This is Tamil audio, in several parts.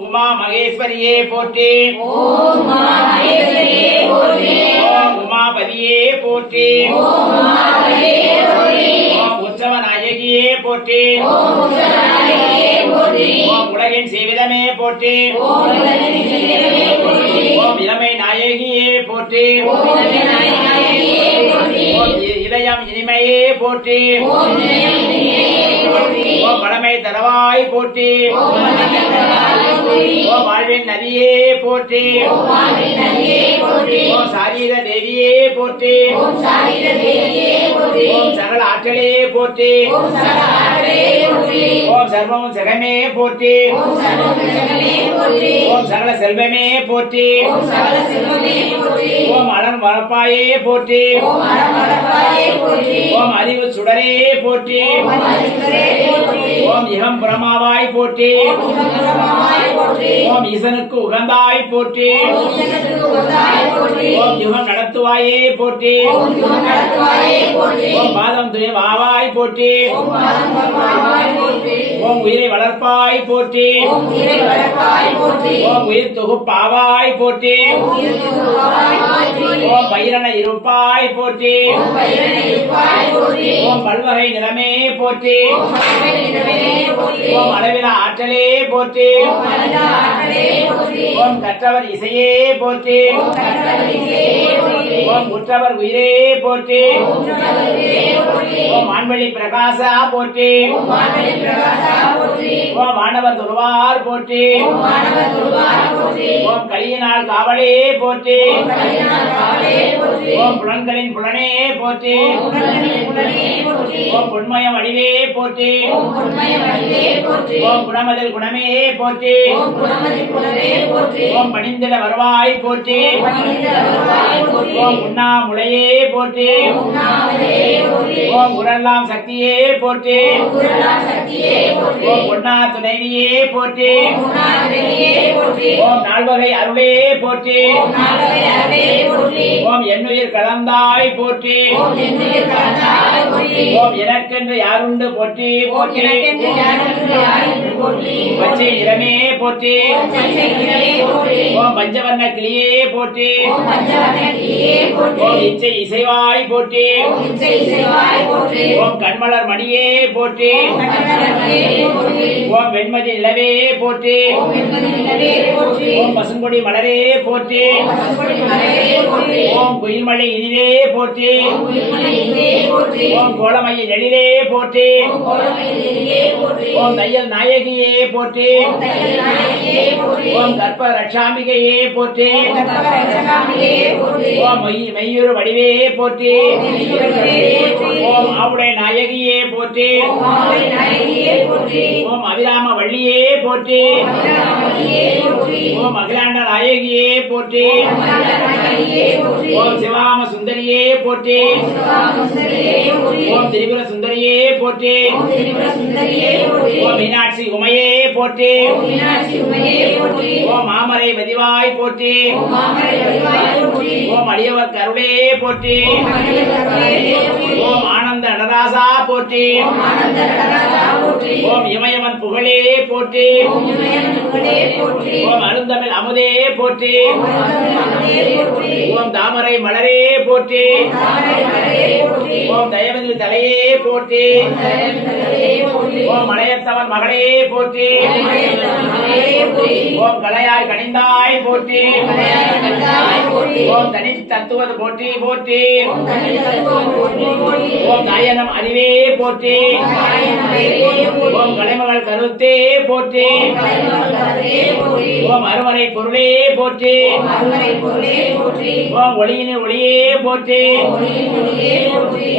உமா மகேஸ்வரியே போற்றி. ஓம் உமாபதியே போற்றி. ஓம் உற்சவ நாயகியே போற்றி. ஓம் உலகின் சீவிதமே போற்றி. ஓம் இளமை நாயகியே போற்றி. ஓம் இதயம் இனிமையே போற்றி. ஓம் தரவாய் போற்றி ஓம் வாழ்வின் நதியே போற்றி ஓம் சாரீர தேவியே போற்றி ஓம் சகல ஆற்றலே போற்றி ஓம் சர்வம் ஜெகமே போற்றி ஓம் சகல செல்வமே போற்றி ஓம் ஓம் அறமளப்பாயே போற்றி ஓம் அறிவு சுடரே போற்றி ஓம் இகம் பிரமாவாய் போற்றி. ஓம் ஈசனுக்கு உகந்தாய் போற்றி. ஓம் யுகம் யுகம் நடத்துவாயே போற்றி ஓம் பாதம் துய வாவாய் போற்றி ஓம் உயிரை வளர்ப்பாய் போற்றி ஓம் உயிரை தொகுப்பாவாய் போற்றி ஓம் பயிரன இருப்பாய் போற்றி ஓம் பல்வகை நிலமே போற்றி ஓம் அளவில ஆற்றலே போற்றி ஓம் கற்றவர் இசையே போற்றி ஓம் உற்றவர் உயிரே போற்றி. ஓம் உற்றவரிசே மான்வழி பிரகாசா போற்றி. ஓம் மானவரி மாணவர் துருவார் போற்றி. ஓம் கலியினால் காவலே போற்றி. ஓம் புலன்களின் புலனே போற்றி. புலன்களின் புலனே போற்றி ஓம் குணமதில் குணமே போற்றி ஓம் பணிந்திட வருவாய் போற்றி ஓம் பணிந்த வருவாய் போற்றி ஓம் உரல்லாம் சக்தியே போற்றி ஓம் பொன்னா துணைவியே போற்றி ஓம் நால்வகை அருளே போற்றி ஓம் என்னுயிர் கலந்தாய் போற்றி. ஓம் எனக்கென்று யாருண்டு போற்றி போற்றி. பச்சை நிறமே போற்றி. ஓம் போற்றி பஞ்சவர்ண கிளியே போற்றி ஓம் இச்சை இசைவாய் போற்றி ஓம் இச்சை இசைவாய் போற்றி ஓம் கண்மலர் மணியே போற்றி ஓம் கண்ணனே போற்றி ஓம் வெண்மதி நிலவே போற்றி ஓம் வெண்மதி நிலவே போற்றி ஓம் பசுங்கொடி மலரே போற்றி ஓம் பசும்பொடி மலரே போற்றி ஓம் குயில்மலை இனிவே போற்றி ஓம் உயிர்மலை இனிலே போற்றி ஓம் கோலமைய எழிலே போற்றி ஓம் கோலமயிலே போற்றி ஓம் தையல் நாயகியே போற்றி ஓம் தையல் நாயகியே போற்றி ஓம் கற்ப ரட்சாம்பிகையே கற்பகரட்சகாமியே போற்றி. ஓம் மெய்- மெய்யுறு வடிவே போற்றி. ஓம் மெய்யுருவே போற்றி. ஓம் ஆவுடை நாயகியே போற்றி. ஓம் அபிராம வள்ளியே போற்றி. ஓம் அகிலாண்ட நாயகியே போற்றி. ஓம் சிவாம சுந்தரியே போற்றி ஓம் திரிபுர சுந்தரியே போற்றி ஓம் மீனாட்சி உமையே போற்றி ஓம் மாமரை பதிவாய் போற்றி ஓம் அடியவர் கருளே போற்றி ஓம் ஆனந்த நடராசா போற்றி ஓம் இமயன் புகழே போற்றி ஓம் அருந்தமிழ் அமுதே போற்றி ஓம் தாமரை மலரே போற்றி ஓம் தயவதில் தலையே போற்றி ஓம் தயந்தலே போற்றி ஓம் மலையத்தவன் மகளே போற்றி ஓம் கலையாய் கனிந்தாய் போற்றி ஓம் தனி தத்துவது போற்றி போற்றி ஓம் தாயனம் அறிவே போற்றி ஓம் கலைமகள் கருத்தே போற்றி ஓம் அருமறை பொருளே போற்றி ஓம் ஒளியின் ஒளியே போற்றி.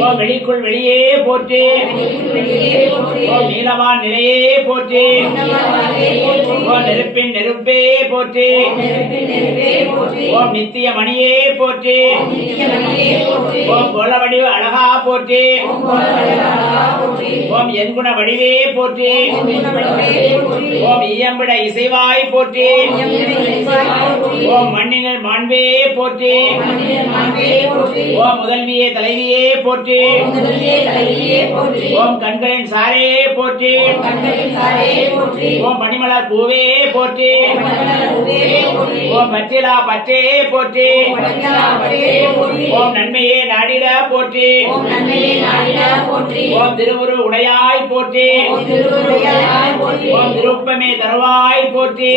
ஓம் வெளிக்குள் வெளியே போற்றி. நீலவான் நிலையே போற்றி ஓம் நெருப்பின் நெருப்பே போற்றி ஓம் நித்திய மணியே போற்றி ஓம் கோல வடிவ அழகா போற்றி ஓம் என்குண வடிவே போற்றி ஓம் இயம்பிட இசைவாய் போற்றி ஓம் மண்ணினர் மாண்பே போற்றி ஓம் முதல்வியே தலைவியே போற்றி ஓம் கண்களின் சாரே போற்றி. ஓம் மணிமலர் பூவே போற்றி. ஓம் பச்சிலா பச்சே போற்றி. ஓம் நன்மையே நாடிட போற்றி. ஓம் திருவுரு உடையாய் போற்றி. ஓம் திருப்பமே தருவாய் போற்றி.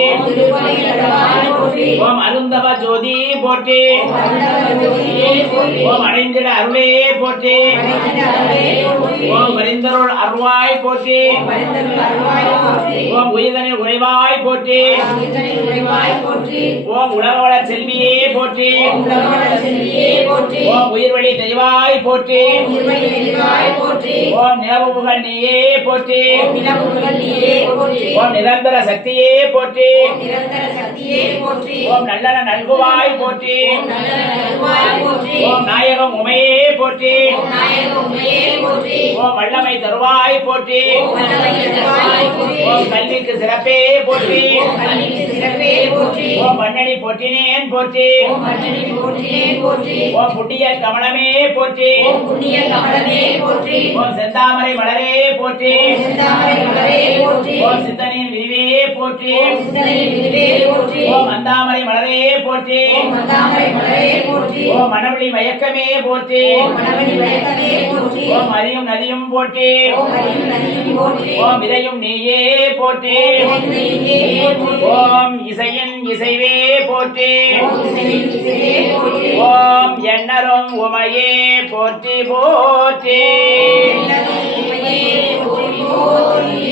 ஓம் அருந்தவ ஜோதி போற்றி போற்றி. ஓம் அடைந்திட அருளே போற்றி. ஓம் வரிந்தருள் அருவாய் போற்றி. ஓம் உயிர்தனில் உறைவாய் போற்றி. ஓம் உலகவளர் செல்வியே போற்றி. ஓம் உயிர்வழி தெய்வாய் போற்றி. போற்றி ஓம் நிலவுகள் நீயே போற்றி. ஓம் நிரந்தர சக்தியே போற்றி. ஓம் நல்லன நல்குவாய் போற்றி. ஓம் நாயகம் உமையே நாயக போற்றி. ஓம் வல்லமை தருவாய் போற்றி ஓம் கல்விக்கு சிறப்பே போற்றி ஓம் மன்னனி போற்றினேன் போற்றி ஓம் புண்ணிய கமலமே போற்றி ஓம் செந்தாமரை மலரே போற்றி ஓம் சித்தனின் விரிவே போற்றி சிந்தனை விரிவே போற்றி ஓம் மந்தாமரை மலரே போற்றி மந்தாமரை மலரே போற்றி ஓம் மணவழி மயக்கமே போற்றி. ஓம் அரியும் நதியும் போற்றி. ஓம் விதையும் நீயே போற்றி. ஓம் இசையின் இசைவே போற்றி. ஓம் எண்ணரும் உமையே போற்றி போற்றி. உமையே போற்றி போற்றி.